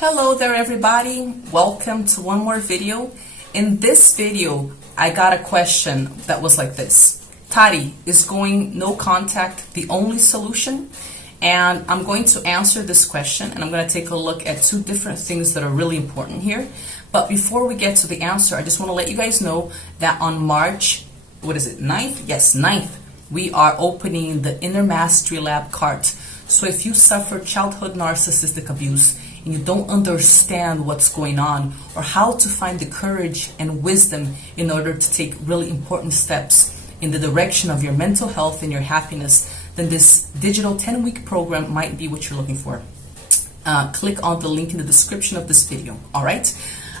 Hello there everybody, welcome to one more video. In this video, I got a question that was like this. TARY, is going no contact the only solution? And I'm going to answer this question and I'm going to take a look at two different things that are really important here. But before we get to the answer, I just want to let you guys know that on March, 9th? Yes, 9th, we are opening the Inner Mastery Lab cart. So if you suffer childhood narcissistic abuse and you don't understand what's going on or how to find the courage and wisdom in order to take really important steps in the direction of your mental health and your happiness, then this digital 10-week program might be what you're looking for. Click on the link in the description of this video, all right?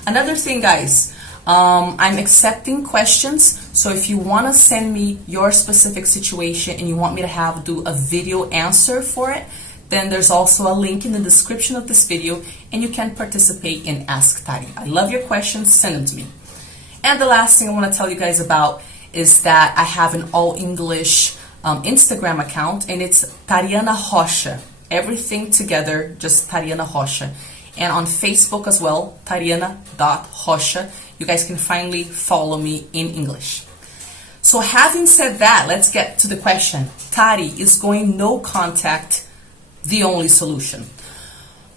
Another thing, guys, I'm accepting questions, so if you want to send me your specific situation and you want me to do a video answer for it, then there's also a link in the description of this video and you can participate in Ask TARY. I love your questions, send them to me. And the last thing I want to tell you guys about is that I have an all-English Instagram account and it's Tariana Rocha. Everything together, just Tariana Rocha. And on Facebook as well, tariana.rocha. You guys can finally follow me in English. So having said that, let's get to the question. TARY, is going no contact the only solution?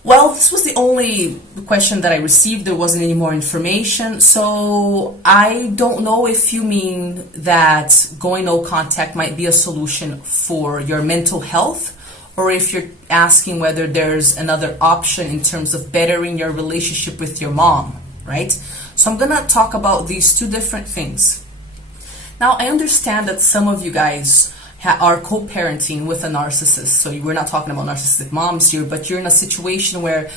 Well, this was the only question that I received. There wasn't any more information. So I don't know if you mean that going no contact might be a solution for your mental health, or if you're asking whether there's another option in terms of bettering your relationship with your mom, right? So I'm gonna talk about these two different things. Now, I understand that some of you guys are co-parenting with a narcissist. So we're not talking about narcissistic moms here, but you're in a situation where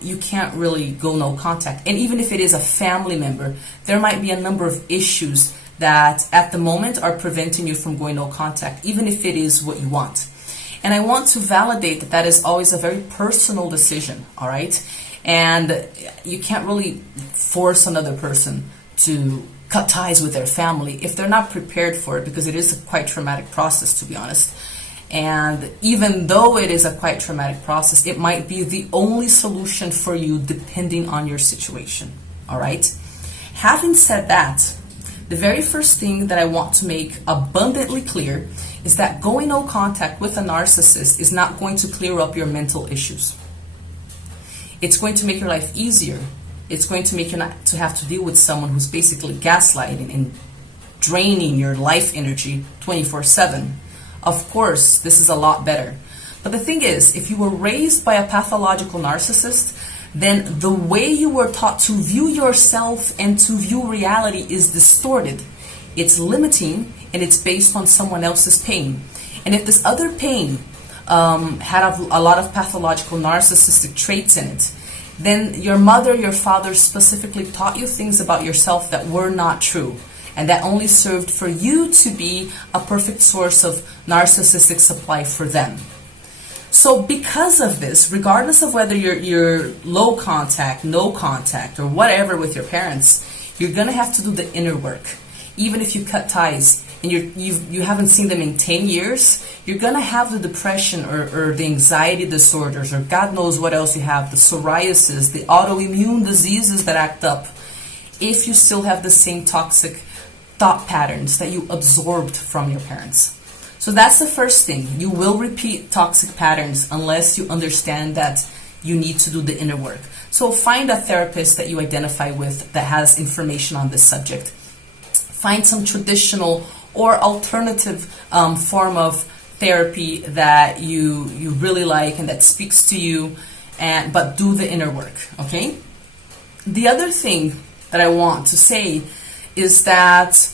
you can't really go no contact. And even if it is a family member, there might be a number of issues that at the moment are preventing you from going no contact, even if it is what you want. And I want to validate that that is always a very personal decision, all right? And you can't really force another person to cut ties with their family if they're not prepared for it, because it is a quite traumatic process, to be honest. And even though it is a quite traumatic process, it might be the only solution for you depending on your situation, all right? Having said that, the very first thing that I want to make abundantly clear is that going no contact with a narcissist is not going to clear up your mental issues. It's going to make your life easier. It's going to make you not to have to deal with someone who's basically gaslighting and draining your life energy 24/7. Of course, this is a lot better. But the thing is, if you were raised by a pathological narcissist, then the way you were taught to view yourself and to view reality is distorted. It's limiting and it's based on someone else's pain. And if this other pain had a lot of pathological narcissistic traits in it, then your mother, your father specifically taught you things about yourself that were not true, and that only served for you to be a perfect source of narcissistic supply for them. So because of this, regardless of whether you're low contact, no contact, or whatever with your parents, you're gonna have to do the inner work. Even if you cut ties and you haven't seen them in 10 years, you're gonna have the depression or the anxiety disorders, or God knows what else you have, the psoriasis, the autoimmune diseases that act up, if you still have the same toxic thought patterns that you absorbed from your parents. So that's the first thing. You will repeat toxic patterns unless you understand that you need to do the inner work. So find a therapist that you identify with that has information on this subject. Find some traditional or alternative form of therapy that you really like and that speaks to you, but do the inner work, okay? The other thing that I want to say is that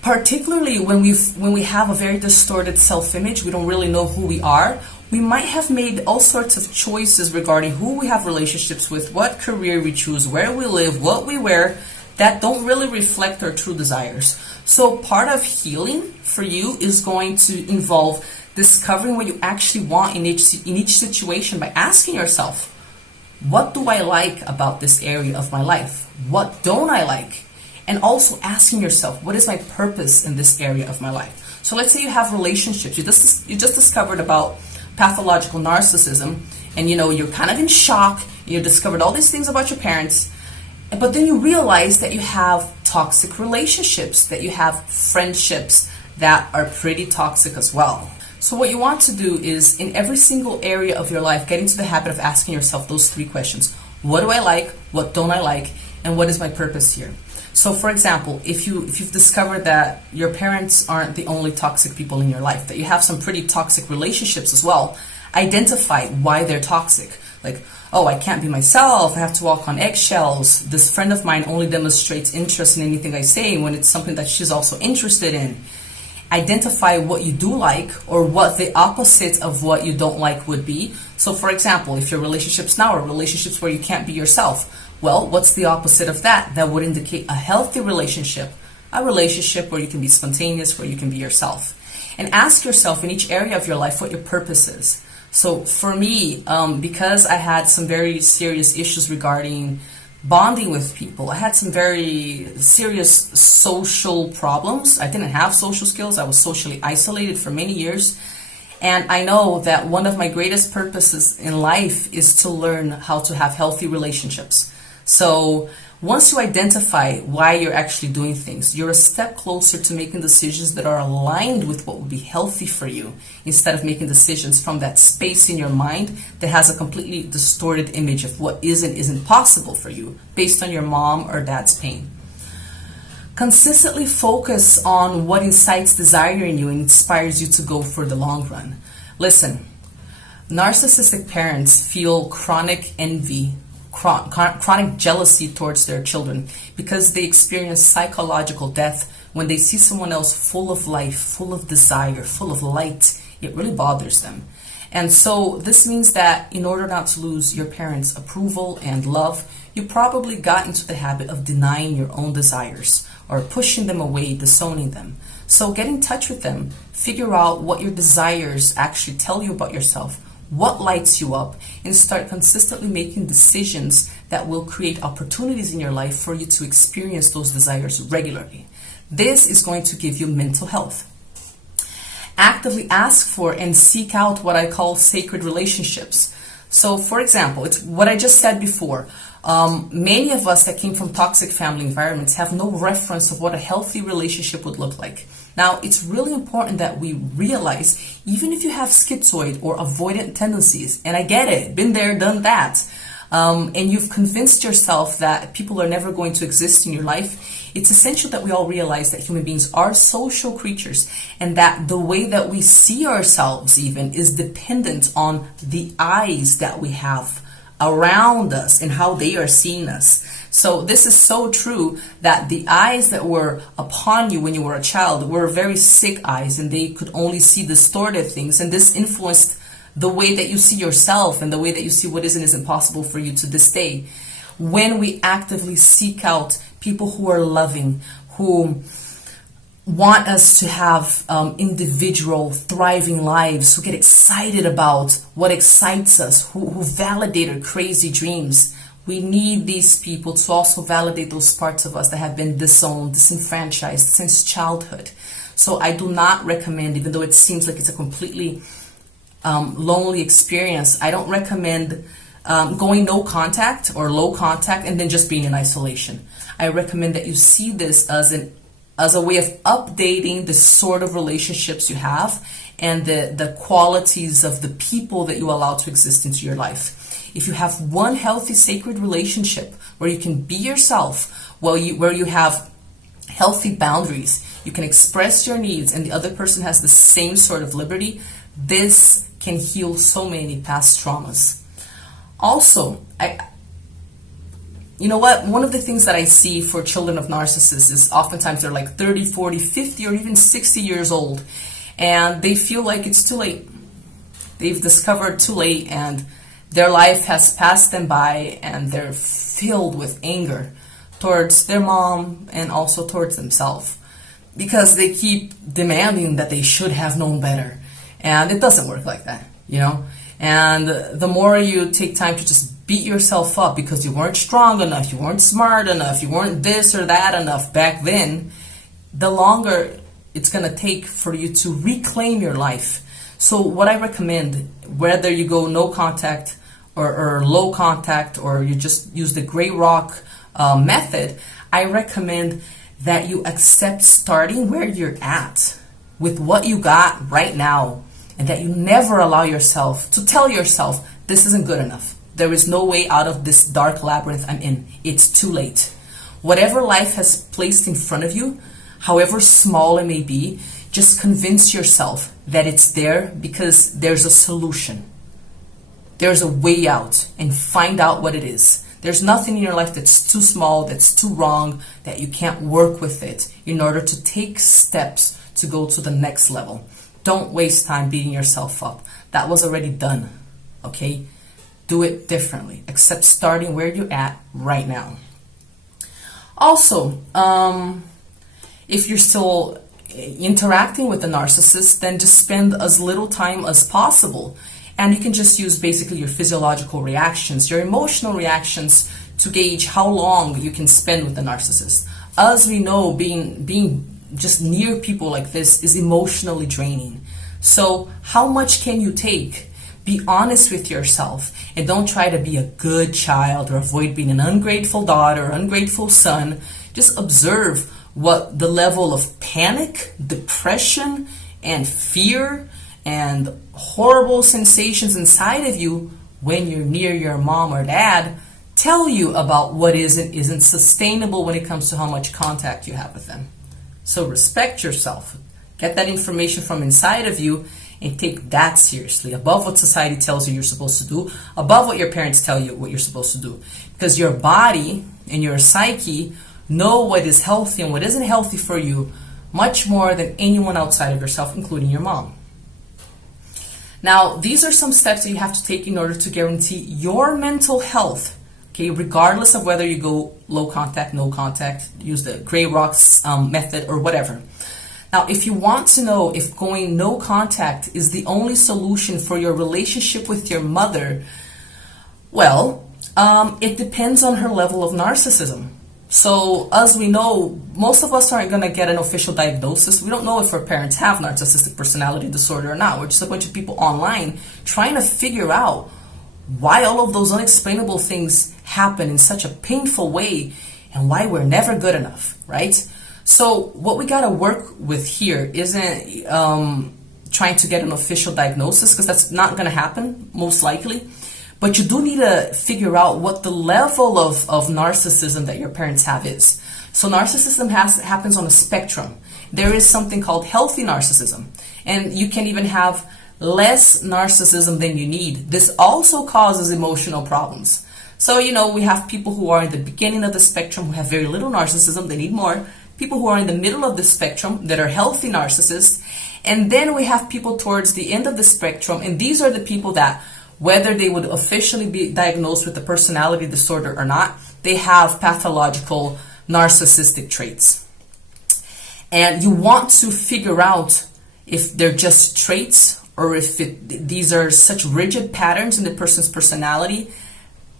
particularly when we have a very distorted self-image, we don't really know who we are, we might have made all sorts of choices regarding who we have relationships with, what career we choose, where we live, what we wear, that don't really reflect our true desires. So part of healing for you is going to involve discovering what you actually want in each situation by asking yourself, what do I like about this area of my life? What don't I like? And also asking yourself, what is my purpose in this area of my life? So let's say you have relationships. You just discovered about pathological narcissism, and you're kind of in shock. You discovered all these things about your parents, but then you realize that you have toxic relationships, that you have friendships that are pretty toxic as well. So what you want to do is, in every single area of your life, get into the habit of asking yourself those three questions. What do I like? What don't I like? And what is my purpose here? So for example, if you've discovered that your parents aren't the only toxic people in your life, that you have some pretty toxic relationships as well, identify why they're toxic. Like, oh, I can't be myself, I have to walk on eggshells, this friend of mine only demonstrates interest in anything I say when it's something that she's also interested in. Identify what you do like, or what the opposite of what you don't like would be. So for example, if your relationships now are relationships where you can't be yourself, well, what's the opposite of that? That would indicate a healthy relationship, a relationship where you can be spontaneous, where you can be yourself. And ask yourself in each area of your life what your purpose is. So for me, because I had some very serious issues regarding bonding with people, I had some very serious social problems. I didn't have social skills. I was socially isolated for many years. And I know that one of my greatest purposes in life is to learn how to have healthy relationships. So once you identify why you're actually doing things, you're a step closer to making decisions that are aligned with what would be healthy for you, instead of making decisions from that space in your mind that has a completely distorted image of what is and isn't possible for you based on your mom or dad's pain. Consistently focus on what incites desire in you and inspires you to go for the long run. Listen, narcissistic parents feel chronic envy, chronic jealousy towards their children because they experience psychological death when they see someone else full of life, full of desire, full of light. It really bothers them. And so this means that in order not to lose your parents' approval and love, you probably got into the habit of denying your own desires or pushing them away, disowning them. So get in touch with them, figure out what your desires actually tell you about yourself, what lights you up, and start consistently making decisions that will create opportunities in your life for you to experience those desires regularly. This is going to give you mental health. Actively ask for and seek out what I call sacred relationships. So for example, it's what I just said before. Many of us that came from toxic family environments have no reference of what a healthy relationship would look like. Now, it's really important that we realize, even if you have schizoid or avoidant tendencies, and I get it, been there, done that, and you've convinced yourself that people are never going to exist in your life, it's essential that we all realize that human beings are social creatures, and that the way that we see ourselves even is dependent on the eyes that we have around us and how they are seeing us. So this is so true that the eyes that were upon you when you were a child were very sick eyes, and they could only see distorted things, and this influenced the way that you see yourself and the way that you see what is and isn't possible for you to this day. When we actively seek out people who are loving, who want us to have individual thriving lives, who get excited about what excites us, who validate our crazy dreams, we need these people to also validate those parts of us that have been disowned, disenfranchised since childhood. So I do not recommend, even though it seems like it's a completely lonely experience, I don't recommend going no contact or low contact and then just being in isolation. I recommend that you see this as a way of updating the sort of relationships you have and the qualities of the people that you allow to exist into your life. If you have one healthy, sacred relationship where you can be yourself, where you have healthy boundaries, you can express your needs, and the other person has the same sort of liberty, this can heal so many past traumas. Also, you know what? One of the things that I see for children of narcissists is oftentimes they're like 30, 40, 50, or even 60 years old, and they feel like it's too late. They've discovered too late, and their life has passed them by, and they're filled with anger towards their mom and also towards themselves because they keep demanding that they should have known better. And it doesn't work like that, you know? And the more you take time to just beat yourself up because you weren't strong enough, you weren't smart enough, you weren't this or that enough back then, the longer it's going to take for you to reclaim your life. So what I recommend, whether you go no contact or low contact, or you just use the gray rock method, I recommend that you accept starting where you're at with what you got right now, and that you never allow yourself to tell yourself, this isn't good enough. There is no way out of this dark labyrinth I'm in. It's too late. Whatever life has placed in front of you, however small it may be, just convince yourself that it's there because there's a solution. There's a way out, and find out what it is. There's nothing in your life that's too small, that's too wrong, that you can't work with it in order to take steps to go to the next level. Don't waste time beating yourself up. That was already done, okay? Do it differently. Except starting where you're at right now. Also, if you're still interacting with the narcissist, then just spend as little time as possible. And you can just use basically your physiological reactions, your emotional reactions, to gauge how long you can spend with the narcissist. As we know, being just near people like this is emotionally draining. So how much can you take? Be honest with yourself, and don't try to be a good child or avoid being an ungrateful daughter, ungrateful son. Just observe what the level of panic, depression, and fear and horrible sensations inside of you when you're near your mom or dad tell you about what isn't sustainable when it comes to how much contact you have with them. So respect yourself. Get that information from inside of you and take that seriously, above what society tells you you're supposed to do, above what your parents tell you what you're supposed to do. Because your body and your psyche know what is healthy and what isn't healthy for you much more than anyone outside of yourself, including your mom. Now, these are some steps that you have to take in order to guarantee your mental health, okay, regardless of whether you go low contact, no contact, use the gray rocks method or whatever. Now, if you want to know if going no contact is the only solution for your relationship with your mother, well, it depends on her level of narcissism. So, as we know, most of us aren't going to get an official diagnosis. We don't know if our parents have narcissistic personality disorder or not. We're just a bunch of people online trying to figure out why all of those unexplainable things happen in such a painful way and why we're never good enough, right? So what we got to work with here isn't trying to get an official diagnosis, because that's not going to happen, most likely. But you do need to figure out what the level of narcissism that your parents have is. So narcissism happens on a spectrum. There is something called healthy narcissism. And you can even have less narcissism than you need. This also causes emotional problems. So, we have people who are in the beginning of the spectrum who have very little narcissism, they need more. People who are in the middle of the spectrum that are healthy narcissists. And then we have people towards the end of the spectrum, and these are the people that, whether they would officially be diagnosed with a personality disorder or not, they have pathological narcissistic traits. And you want to figure out if they're just traits or if these are such rigid patterns in the person's personality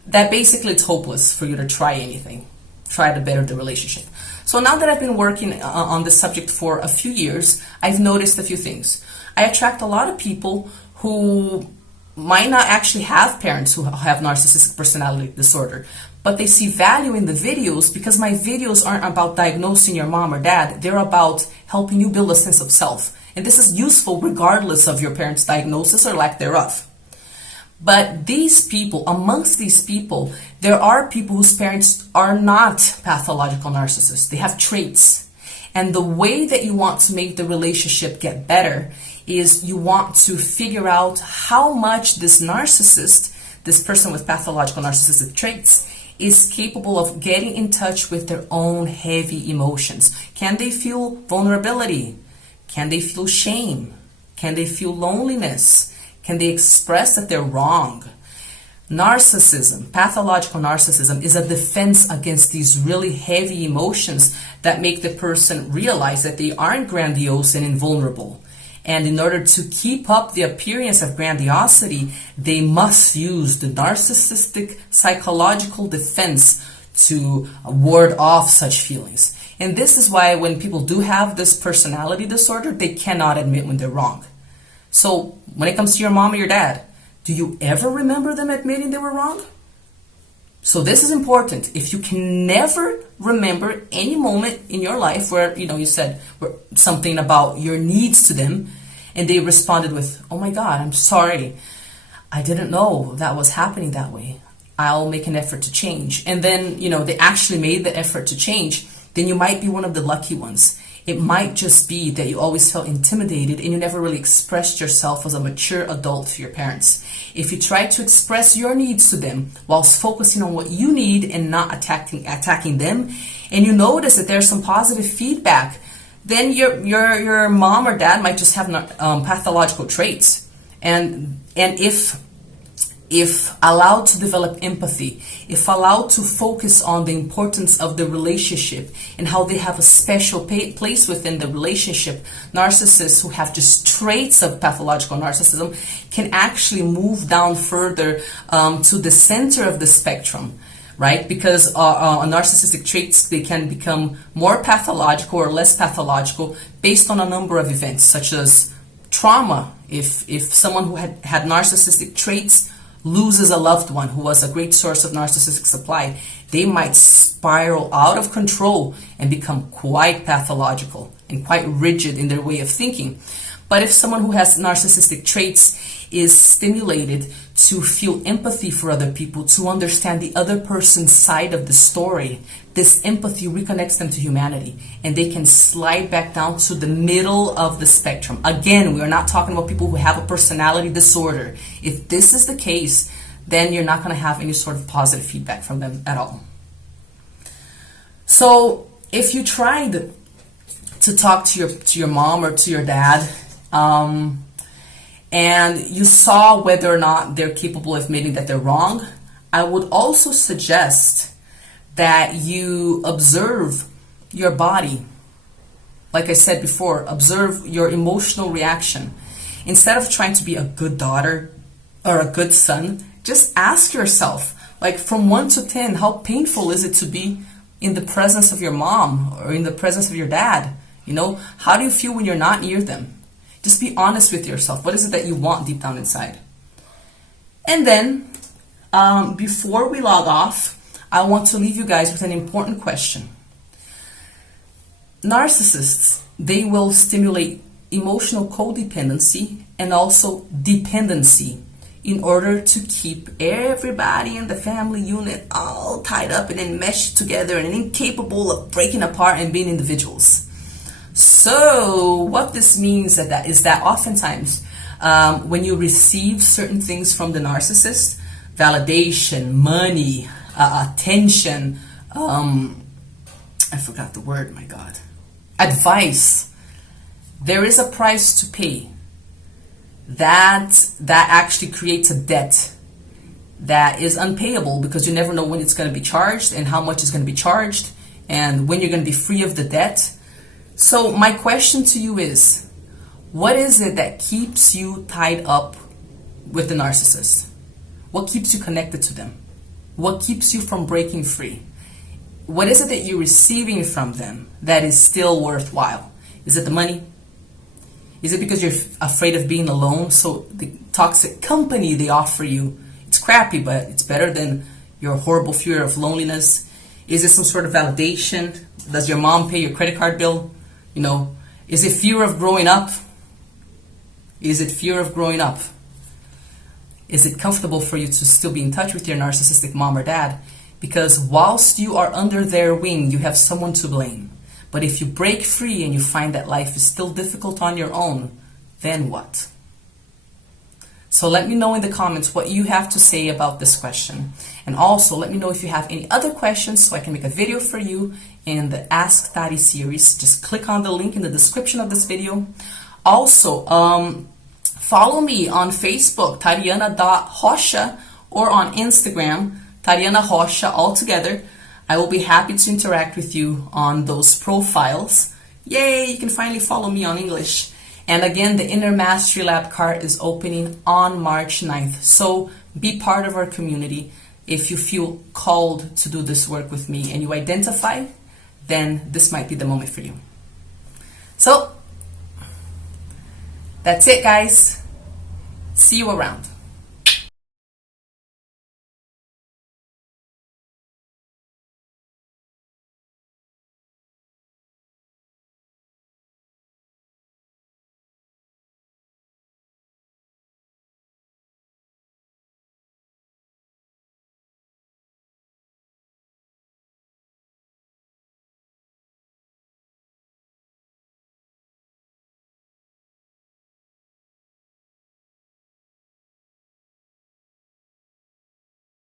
that basically it's hopeless for you to try anything, try to better the relationship. So now that I've been working on this subject for a few years, I've noticed a few things. I attract a lot of people who might not actually have parents who have narcissistic personality disorder, but they see value in the videos because my videos aren't about diagnosing your mom or dad. They're about helping you build a sense of self. And this is useful regardless of your parents' diagnosis or lack thereof. But these people, amongst these people, there are people whose parents are not pathological narcissists. They have traits. And the way that you want to make the relationship get better is you want to figure out how much this narcissist, this person with pathological narcissistic traits, is capable of getting in touch with their own heavy emotions. Can they feel vulnerability? Can they feel shame? Can they feel loneliness? Can they express that they're wrong? Narcissism, pathological narcissism, is a defense against these really heavy emotions that make the person realize that they aren't grandiose and invulnerable. And in order to keep up the appearance of grandiosity, they must use the narcissistic psychological defense to ward off such feelings. And this is why when people do have this personality disorder, they cannot admit when they're wrong. So when it comes to your mom or your dad, Do you ever remember them admitting they were wrong? So this is important. If you can never remember any moment in your life where, you said something about your needs to them and they responded with, oh my God, I'm sorry. I didn't know that was happening that way. I'll make an effort to change. And then, they actually made the effort to change. Then you might be one of the lucky ones. It might just be that you always felt intimidated and you never really expressed yourself as a mature adult to your parents. If you try to express your needs to them whilst focusing on what you need and not attacking them, and you notice that there's some positive feedback, then your mom or dad might just have pathological traits. And if allowed to develop empathy, if allowed to focus on the importance of the relationship and how they have a special place within the relationship, narcissists who have just traits of pathological narcissism can actually move down further to the center of the spectrum, right? Because narcissistic traits, they can become more pathological or less pathological based on a number of events, such as trauma. If someone who had narcissistic traits loses a loved one who was a great source of narcissistic supply, they might spiral out of control and become quite pathological and quite rigid in their way of thinking. But if someone who has narcissistic traits is stimulated to feel empathy for other people, to understand the other person's side of the story, this empathy reconnects them to humanity and they can slide back down to the middle of the spectrum. Again, we are not talking about people who have a personality disorder. If this is the case, then you're not going to have any sort of positive feedback from them at all. So if you tried to talk to your mom or to your dad, and you saw whether or not they're capable of admitting that they're wrong, I would also suggest that you observe your body. Like I said before, observe your emotional reaction. Instead of trying to be a good daughter or a good son, just ask yourself, like from 1 to 10, how painful is it to be in the presence of your mom or in the presence of your dad? How do you feel when you're not near them? Just be honest with yourself. What is it that you want deep down inside? And then, before we log off, I want to leave you guys with an important question. Narcissists, they will stimulate emotional codependency and also dependency in order to keep everybody in the family unit all tied up and enmeshed together and incapable of breaking apart and being individuals. So what this means is that oftentimes when you receive certain things from the narcissist, validation, money, attention, I forgot the word, my God, advice, there is a price to pay. That actually creates a debt that is unpayable because you never know when it's going to be charged and how much is going to be charged and when you're going to be free of the debt. So my question to you is, what is it that keeps you tied up with the narcissist? What keeps you connected to them? What keeps you from breaking free? What is it that you're receiving from them that is still worthwhile? Is it the money? Is it because you're afraid of being alone? So the toxic company they offer you, it's crappy, but it's better than your horrible fear of loneliness. Is it some sort of validation? Does your mom pay your credit card bill? Is it fear of growing up? Is it fear of growing up? Is it comfortable for you to still be in touch with your narcissistic mom or dad? Because whilst you are under their wing, you have someone to blame. But if you break free and you find that life is still difficult on your own, then what? So let me know in the comments what you have to say about this question. And also let me know if you have any other questions so I can make a video for you in the Ask TARY series. Just click on the link in the description of this video. Also, follow me on Facebook, Tariana.Rocha, or on Instagram, Tariana Rocha, all together. I will be happy to interact with you on those profiles. Yay, you can finally follow me on English. And again, the Inner Mastery Lab card is opening on March 9th. So be part of our community. If you feel called to do this work with me and you identify, then this might be the moment for you. So that's it, guys. See you around.